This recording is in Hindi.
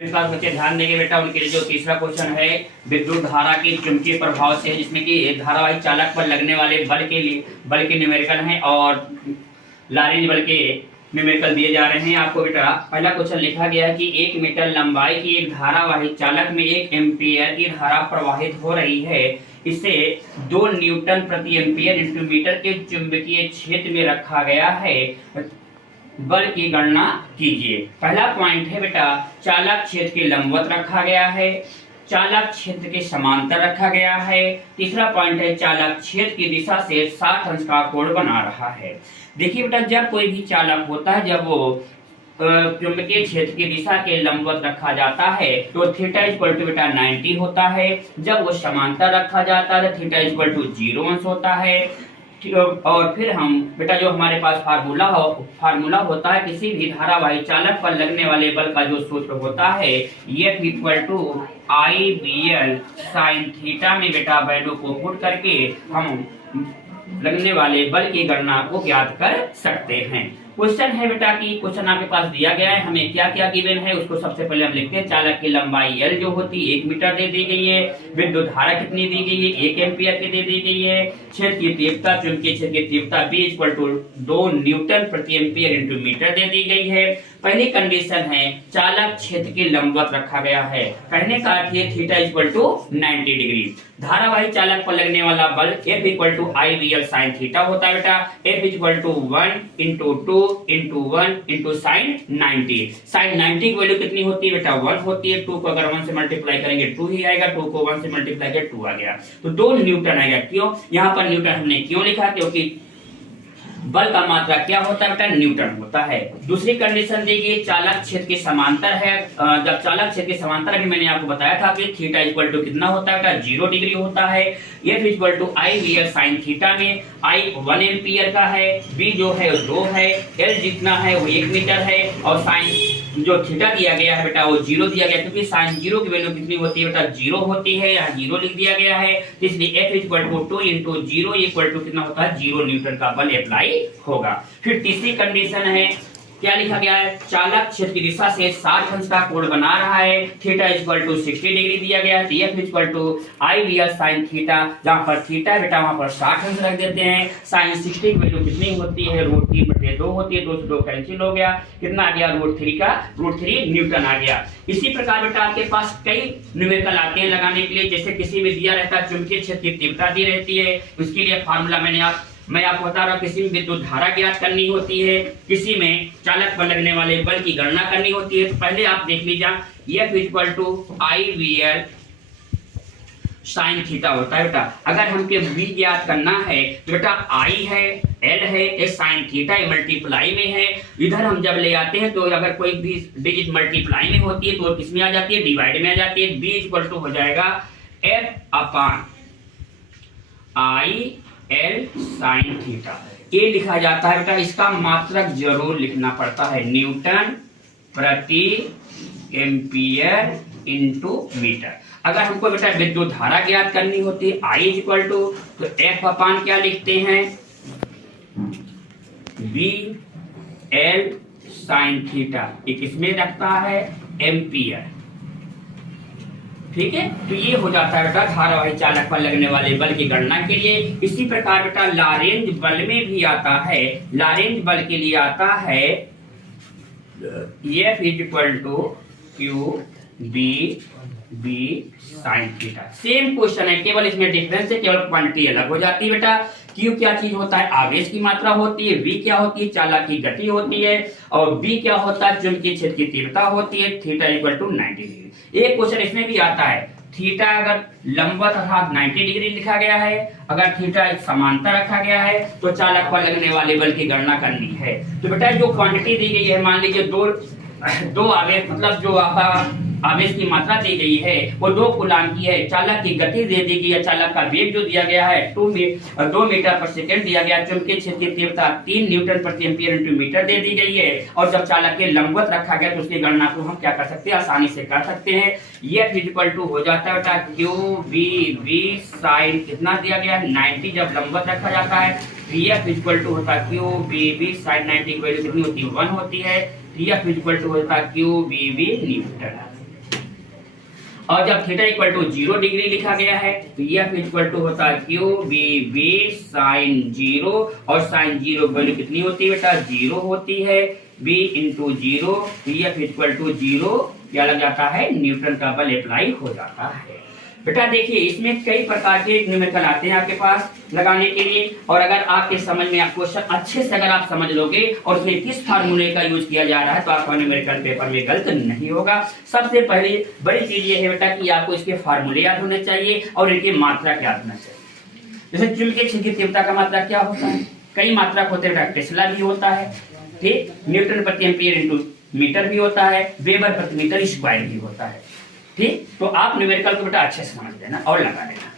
विकास बच्चे ध्यान देंगे बेटा, उनके लिए जो तीसरा क्वेश्चन है विद्युत धारा के चुंबकीय प्रभाव से, जिसमें कि धारावाही चालक पर लगने वाले बल के न्यूमेरिकल हैं और लारेंज बल के न्यूमेरिकल दिए जा रहे हैं आपको। बेटा पहला क्वेश्चन लिखा गया है कि 1 मीटर लंबाई की एक धारावाही चालक में 1 एम्पियर की धारा प्रवाहित हो रही है। इसे 2 न्यूटन प्रति एम्पियर इंटू मीटर के चुंबकीय क्षेत्र में रखा गया है, बल की गणना कीजिए। पहला पॉइंट है बेटा, चालक क्षेत्र के लंबवत रखा गया है, चालक क्षेत्र के समांतर रखा गया है। तीसरा पॉइंट है, चालक क्षेत्र की दिशा से 60 अंश का कोण बना रहा है। देखिए बेटा, जब कोई भी चालक होता है, जब वो चुंबकीय क्षेत्र की दिशा के लंबवत रखा जाता है तो थीटा इक्वल टू बेटा 90 होता है। जब वो समांतर रखा जाता है तो थीटा इक्वल टू 0 अंश होता है। और फिर हम बेटा जो हमारे पास फार्मूला होता है किसी भी धारावाही चालक पर लगने वाले बल का जो सूत्र होता है, F equal to IBL sine theta में बेटा वैल्यू को पुट करके हम लगने वाले बल की गणना को ज्ञात कर सकते हैं। क्वेश्चन है बेटा कि क्वेश्चन आपके पास दिया गया है, हमें क्या क्या गिवन है उसको सबसे पहले हम लिखते हैं। चालक की लंबाई L जो होती है 1 मीटर दे दी गई है, विद्युत धारा कितनी दी गई है 1 एम्पियर की दे दी गई है, क्षेत्र की तीव्रता चुंबकीय क्षेत्र की तीव्रता B इक्वल टू 2 न्यूटन प्रति एम्पियर इंटू मीटर दे दी गई है। पहली कंडीशन है चालक क्षेत्र के लंबवत रखा गया है, कहने का अर्थ है थीटा इक्वल टू 90 डिग्री। धारावाही चालक पर लगने वाला बल F equal to IBL sine theta होता है बेटा। F equal to 1 into 2 into 1 into sine 90। Sine 90 की वैल्यू कितनी होती है बेटा 1 होती है। 2 को अगर 1 से मल्टीप्लाई करेंगे 2 ही आएगा, 2 को 1 से मल्टीप्लाई करेंगे 2 आ गया, तो 2 न्यूटन आएगा। क्यों यहाँ पर न्यूटन हमने क्यों लिखा, क्योंकि बल का मात्रा क्या होता है बेटा न्यूटन होता है। दूसरी कंडीशन दी गई चालक क्षेत्र के समांतर है। जब चालक क्षेत्र के समांतर अभी मैंने आपको बताया था कि थीटा इक्वल टू कितना होता है बेटा 0 डिग्री होता है। F equal to IBL sine theta में I 1 एम्पियर का है, B जो है 2 है, L जितना है वो 1 मीटर है और साइन जो थीटा दिया गया है बेटा वो 0 दिया गया, क्योंकि साइन 0 की वैल्यू कितनी होती है बेटा 0 होती है, यहाँ 0 लिख दिया गया है। इसलिए F equal to 2 into 0 equal to कितना होता है 0 न्यूटन का बल अप्लाई होगा। फिर तीसरी कंडीशन है, क्या लिखा गया है, चालक क्षेत्र की दिशा से 60 अंश का कोण बना रहा है, थीटा इक्वल टू 60 डिग्री दिया गया है। F equal to IBL sine theta, जहां पर थीटा है बेटा वहां पर 60 अंश रख देते हैं। साइन 60 की वैल्यू कितनी होती है √3/2 होती है, 2 से 2 कैंसिल हो गया, कितना आ गया √3 न्यूटन आ गया। इसी प्रकार बेटा आपके पास कई न्यूमेरिकल आते हैं लगाने के लिए, जैसे किसी में दिया रहता है चुंबकीय क्षेत्र की तीव्रता दी रहती है, उसके लिए फार्मूला मैं आपको बता रहा हूँ। किसी में विद्युत धारा ज्ञात करनी होती है, किसी में चालक पर लगने वाले बल की गणना करनी होती है। तो पहले आप देख लीजिए F equal to IBL sine theta होता है बेटा। अगर हमके V ज्ञात करना है तो बेटा I है, L है, ये साइन थीटा मल्टीप्लाई में है। इधर हम जब ले आते हैं तो अगर कोई भी डिजिट मल्टीप्लाई में होती है तो किस में आ जाती है डिवाइड में आ जाती है। B इक्वल टू हो जाएगा F अपान IL साइन थीटा, ये लिखा जाता है बेटा। इसका मात्रक जरूर लिखना पड़ता है, न्यूटन प्रति एम्पियर इंटू मीटर। अगर हमको बेटा विद्युत धारा ज्ञात करनी होती है I इक्वल टू, तो F अपान क्या लिखते हैं BL साइन थीटा, ये किसमें रखता है एम्पियर, ठीक है। तो ये हो जाता है बेटा धारावाही चालक पर लगने वाले बल की गणना के लिए। इसी प्रकार बेटा लारेंज बल में भी आता है, लारेंज बल के लिए आता है F equal to QB sine theta. Same question है, केवल इसमें डिफरेंस है, केवल क्वांटिटी अलग हो जाती है बेटा। Q क्या चीज होता है, आवेश की मात्रा होती है, V क्या होती है चालक की गति होती है, और B क्या होता है चुंबकीय क्षेत्र की तीव्रता होती है। Theta equal to 90 degree. एक क्वेश्चन इसमें भी आता है, थीटा अगर लंबवत अर्थात 90 डिग्री लिखा गया है, अगर थीटा एक समांतर रखा गया है तो चालक पर लगने वाले बल की गणना करनी है। तो बेटा जो क्वांटिटी दी गई है, मान लीजिए दो आवेश, मतलब जो आपका आवेश की मात्रा दी गई है वो 2 कूलाम की है, चालक की गति दे दी गई है, चालक का वेग जो दिया गया है 2 मीटर पर सेकंड दिया गया, चुंबकीय क्षेत्र की तीव्रता 3 न्यूटन प्रति एम्पियर इंटू मीटर दे दी गई है, और जब चालक के लंबवत रखा गया तो उसकी गणना को हम क्या कर सकते हैं, आसानी से कर सकते हैं। F इक्वल टू हो जाता है बेटा QBV साइन कितना दिया गया है 90, जब लंबवत रखा जाता है। F इक्वल टू होता है QBV साइन 90 की वैल्यू कितनी होती है 1 होती है। F इक्वल टू होता है QBV न्यूटन। और जब थीटा इक्वल टू 0 डिग्री लिखा गया है तो F इक्वल टू होता है क्यू बी बी साइन 0, और साइन 0 वैल्यू कितनी होती है बेटा 0 होती है, b into 0, F equal to 0 क्या लग जाता है, न्यूटन का बल अप्लाई हो जाता है। बेटा देखिए इसमें कई प्रकार के न्यूमेरिकल आते हैं आपके पास लगाने के लिए, और अगर आपके समझ में आप क्वेश्चन अच्छे से अगर आप समझ लोगे और उसमें किस फार्मूले का यूज किया जा रहा है तो आपका न्यूमेरिकल पेपर में गलत नहीं होगा। सबसे पहले बड़ी चीज ये है बेटा कि आपको इसके फार्मूले याद होने चाहिए और इनकी मात्रा याद होना चाहिए। जैसे चुंबकीय क्षेत्र की तीव्रता का मात्रा क्या होता है, कई मात्रक होते हैं बेटा, टेस्ला भी होता है, ठीक, न्यूटन प्रति एम्पीयर इंटू मीटर भी होता है, वेबर प्रति मीटर स्क्वायर भी होता है, ठीक। तो आप न्यूमेरिकल को बेटा अच्छे से समझ लेना और लगा लेना।